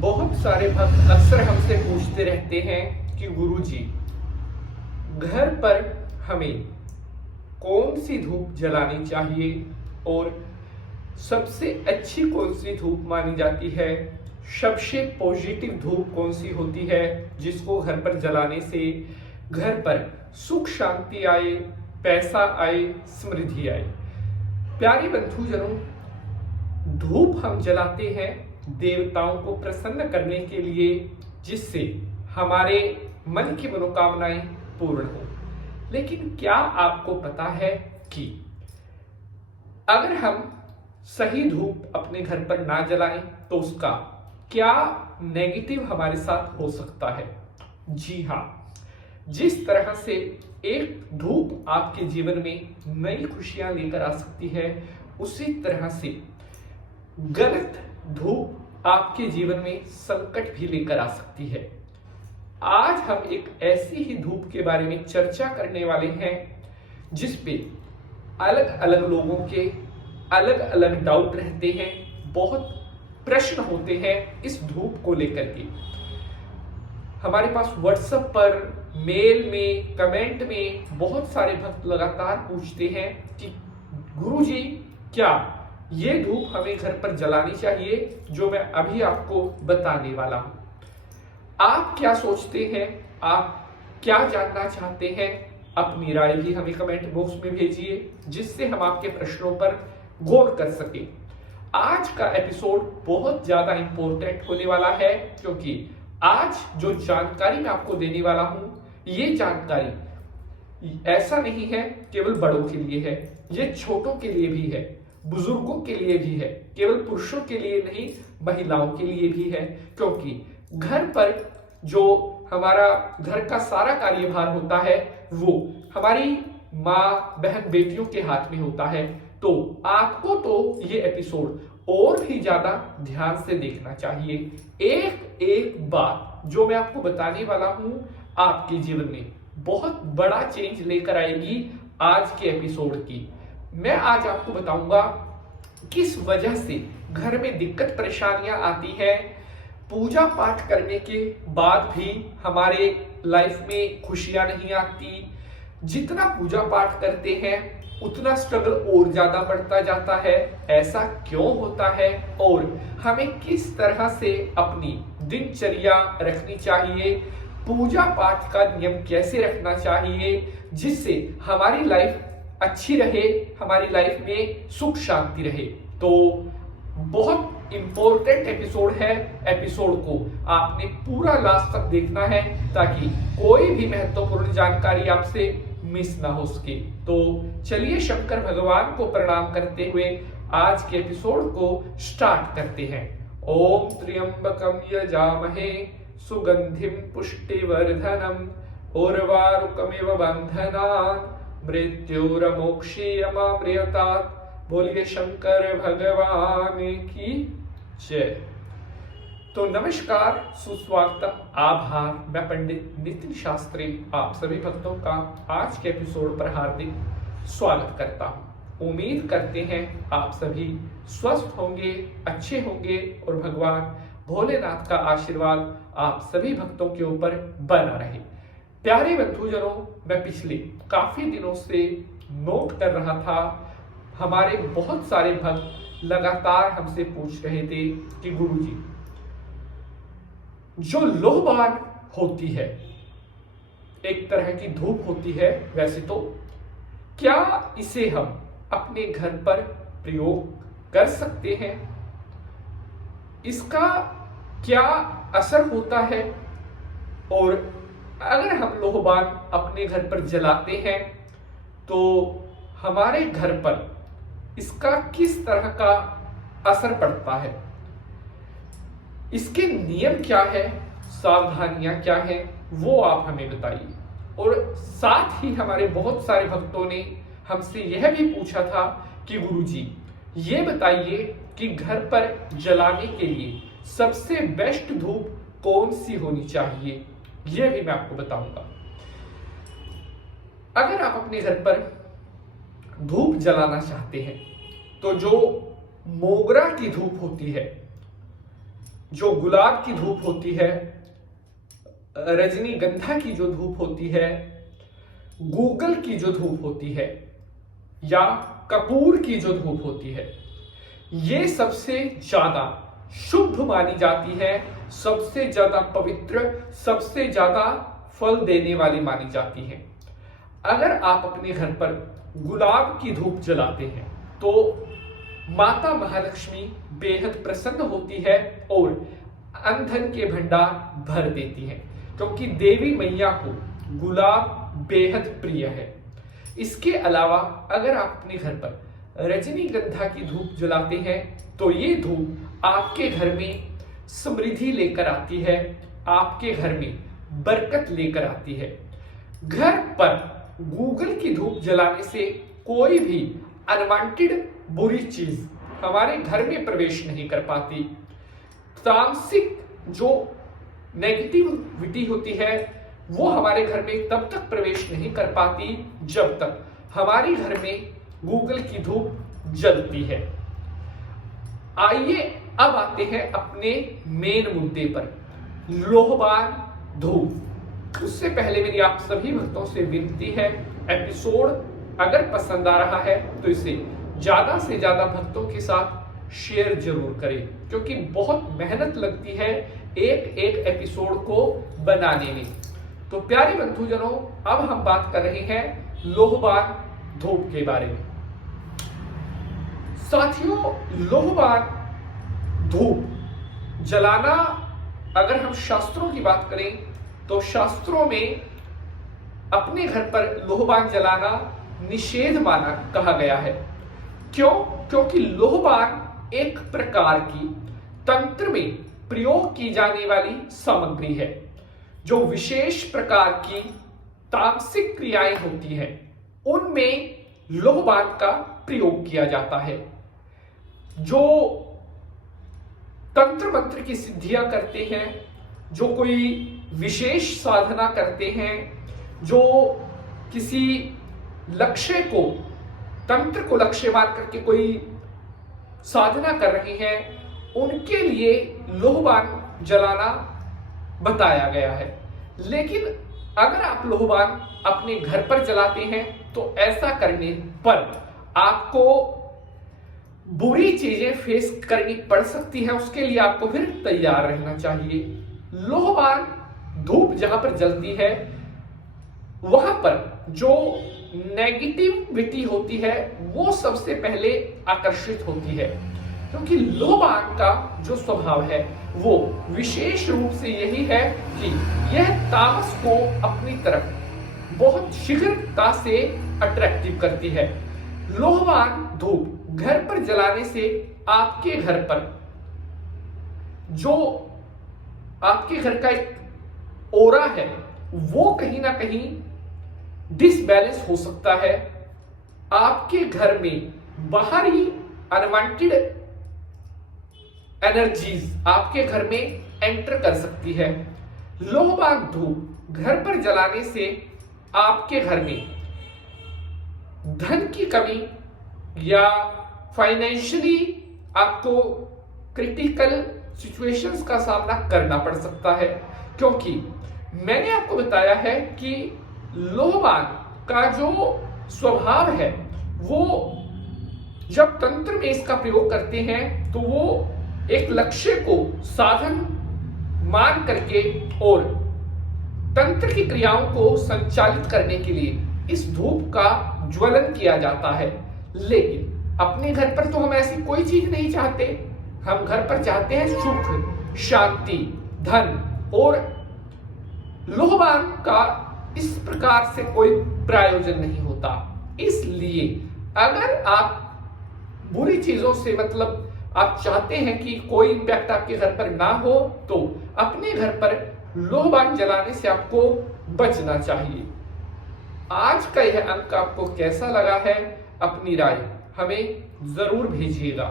बहुत सारे भक्त अक्सर हमसे पूछते रहते हैं कि गुरुजी, घर पर हमें कौन सी धूप जलानी चाहिए और सबसे अच्छी कौन सी धूप मानी जाती है, सबसे पॉजिटिव धूप कौन सी होती है जिसको घर पर जलाने से घर पर सुख शांति आए, पैसा आए, समृद्धि आए। प्यारे बंधुजनों, धूप हम जलाते हैं देवताओं को प्रसन्न करने के लिए, जिससे हमारे मन की मनोकामनाएं पूर्ण हो। लेकिन क्या आपको पता है कि अगर हम सही धूप अपने घर पर ना जलाएं तो उसका क्या नेगेटिव हमारे साथ हो सकता है? जी हाँ, जिस तरह से एक धूप आपके जीवन में नई खुशियां लेकर आ सकती है, उसी तरह से गलत धूप आपके जीवन में संकट भी लेकर आ सकती है। आज हम एक ऐसी ही धूप के बारे में चर्चा करने वाले हैं जिस पे अलग अलग लोगों के अलग अलग डाउट रहते हैं, बहुत प्रश्न होते हैं इस धूप को लेकर के। हमारे पास व्हाट्सएप पर, मेल में, कमेंट में बहुत सारे भक्त लगातार पूछते हैं कि गुरुजी, क्या ये धूप हमें घर पर जलानी चाहिए, जो मैं अभी आपको बताने वाला हूं। आप क्या सोचते हैं, आप क्या जानना चाहते हैं? अपनी राय भी हमें कमेंट बॉक्स में भेजिए, जिससे हम आपके प्रश्नों पर गौर कर सके। आज का एपिसोड बहुत ज्यादा इंपॉर्टेंट होने वाला है, क्योंकि आज जो जानकारी मैं आपको देने वाला हूं, ये जानकारी ऐसा नहीं है केवल बड़ों के लिए है, ये छोटों के लिए भी है, बुजुर्गों के लिए भी है, केवल पुरुषों के लिए नहीं, महिलाओं के लिए भी है। क्योंकि घर पर जो हमारा घर का सारा कार्यभार होता है वो हमारी माँ, बहन, बेटियों के हाथ में होता है। तो आपको तो ये एपिसोड और भी ज्यादा ध्यान से देखना चाहिए। एक एक बात जो मैं आपको बताने वाला हूं आपके जीवन में बहुत बड़ा चेंज लेकर आएगी आज के एपिसोड की। मैं आज आपको बताऊंगा किस वजह से घर में दिक्कत परेशानियां आती है, पूजा पाठ करने के बाद भी हमारे लाइफ में खुशियां नहीं आती, जितना पूजा पाठ करते हैं उतना स्ट्रगल और ज्यादा बढ़ता जाता है। ऐसा क्यों होता है और हमें किस तरह से अपनी दिनचर्या रखनी चाहिए, पूजा पाठ का नियम कैसे रखना चाहिए जिससे हमारी लाइफ अच्छी रहे, हमारी लाइफ में सुख शांति रहे। तो बहुत इंपॉर्टेंट एपिसोड है, एपिसोड को आपने पूरा लास्ट तक देखना है ताकि कोई भी महत्वपूर्ण जानकारी आपसे मिस ना हो सके। तो चलिए शंकर भगवान को प्रणाम करते हुए आज के एपिसोड को स्टार्ट करते हैं। ओम त्र्यंबकम यजामहे सुगंधिम पुष्टिवर्धनम उर्वारुकमिव बंधनात् मृत्युर्मोक्षीयमामृतात्। बोलिए शंकर भगवान की जय। तो नमस्कार, सुस्वागतम, आभार। मैं पंडित नितिन शास्त्री आप सभी भक्तों का आज के एपिसोड पर हार्दिक स्वागत करता हूं। उम्मीद करते हैं आप सभी स्वस्थ होंगे, अच्छे होंगे और भगवान भोलेनाथ का आशीर्वाद आप सभी भक्तों के ऊपर बना रहे। प्यारे बंधुजनों, मैं पिछले काफी दिनों से नोट कर रहा था, हमारे बहुत सारे भक्त लगातार हमसे पूछ रहे थे कि गुरुजी, जो लोहबान होती है, एक तरह की धूप होती है वैसे तो, क्या इसे हम अपने घर पर प्रयोग कर सकते हैं? इसका क्या असर होता है? और अगर हम लोहबान अपने घर पर जलाते हैं तो हमारे घर पर इसका किस तरह का असर पड़ता है, इसके नियम क्या है, सावधानियां क्या है, वो आप हमें बताइए। और साथ ही हमारे बहुत सारे भक्तों ने हमसे यह भी पूछा था कि गुरुजी, ये बताइए कि घर पर जलाने के लिए सबसे बेस्ट धूप कौन सी होनी चाहिए। यह भी मैं आपको बताऊंगा। अगर आप अपने घर पर धूप जलाना चाहते हैं तो जो मोगरा की धूप होती है जो गुलाब की धूप होती है, रजनीगंधा की जो धूप होती है, गूगल की जो धूप होती है, या कपूर की जो धूप होती है, ये सबसे ज्यादा शुभ मानी जाती है, सबसे ज्यादा पवित्र, सबसे ज्यादा फल देने वाली मानी जाती है। अगर आप अपने घर पर गुलाब की धूप जलाते हैं तो माता महालक्ष्मी बेहद प्रसन्न होती है और अनधन के भंडार भर देती है, क्योंकि देवी मैया को गुलाब बेहद प्रिय है। इसके अलावा अगर आप अपने घर पर रजनीगंधा की धूप जलाते हैं तो ये धूप आपके घर में समृद्धि लेकर आती है, आपके घर में बरकत लेकर आती है। घर पर गूगल की धूप जलाने से कोई भी अनवांटेड बुरी चीज हमारे घर में प्रवेश नहीं कर पाती। तामसिक जो नेगेटिविटी होती है वो हमारे घर में तब तक प्रवेश नहीं कर पाती जब तक हमारे घर में गूगल की धूप जलती है। आइए अब आते हैं अपने मेन मुद्दे पर, लोहबान धूप। उससे पहले मेरी आप सभी भक्तों से विनती है, एपिसोड अगर पसंद आ रहा है तो इसे ज्यादा से ज्यादा भक्तों के साथ शेयर जरूर करें, क्योंकि बहुत मेहनत लगती है एक एक एपिसोड को बनाने में। तो प्यारे बंधुजनों, अब हम बात कर रहे हैं लोहबान धूप के बारे में। साथियों, लोहबान धूप जलाना, अगर हम शास्त्रों की बात करें तो शास्त्रों में अपने घर पर लोहबान जलाना निषेध माना कहा गया है। क्यों? क्योंकि लोहबान एक प्रकार की तंत्र में प्रयोग की जाने वाली सामग्री है। जो विशेष प्रकार की तामसिक क्रियाएं होती हैं उनमें लोहबान का प्रयोग किया जाता है। जो तंत्र मंत्र की सिद्धियां करते हैं, जो कोई विशेष साधना करते हैं, जो किसी लक्ष्य को, तंत्र को लक्ष्य मान करके कोई साधना कर रहे हैं, उनके लिए लोहबान जलाना बताया गया है। लेकिन अगर आप लोहबान अपने घर पर जलाते हैं तो ऐसा करने पर आपको बुरी चीजें फेस करनी पड़ सकती है, उसके लिए आपको फिर तैयार रहना चाहिए। लोहबान धूप जहां पर जलती है वहां पर जो नेगेटिविटी होती है वो सबसे पहले आकर्षित होती है, क्योंकि लोहबान का जो स्वभाव है वो विशेष रूप से यही है कि यह तामस को अपनी तरफ बहुत शीघ्रता से अट्रैक्टिव करती है। लोहबान धूप घर पर जलाने से आपके घर पर जो आपके घर का एक ओरा है वो कहीं ना कहीं डिसबैलेंस हो सकता है। आपके घर में बाहरी अनवांटेड एनर्जीज आपके घर में एंटर कर सकती है। लोहबान धूप घर पर जलाने से आपके घर में धन की कमी या फाइनेंशियली आपको क्रिटिकल सिचुएशंस का सामना करना पड़ सकता है, क्योंकि मैंने आपको बताया है कि लोहबान का जो स्वभाव है वो जब तंत्र में इसका प्रयोग करते हैं तो वो एक लक्ष्य को साधन मान करके और तंत्र की क्रियाओं को संचालित करने के लिए इस धूप का ज्वलन किया जाता है। लेकिन अपने घर पर तो हम ऐसी कोई चीज नहीं चाहते। हम घर पर चाहते हैं सुख, शांति, धन, और लोहबान का इस प्रकार से कोई प्रयोजन नहीं होता। इसलिए अगर आप बुरी चीजों से, मतलब आप चाहते हैं कि कोई इंपैक्ट आपके घर पर ना हो, तो अपने घर पर लोहबान जलाने से आपको बचना चाहिए। आज का यह अंक आपको कैसा लगा है, अपनी राय हमें जरूर भेजिएगा।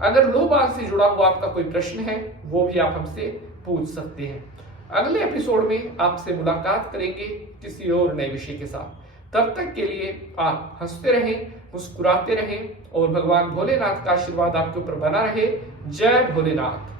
अगर लोहबान से जुड़ा हुआ आपका कोई प्रश्न है वो भी आप हमसे पूछ सकते हैं। अगले एपिसोड में आपसे मुलाकात करेंगे किसी और नए विषय के साथ। तब तक के लिए आप हंसते रहें, मुस्कुराते रहें और भगवान भोलेनाथ का आशीर्वाद आपके ऊपर बना रहे। जय भोलेनाथ।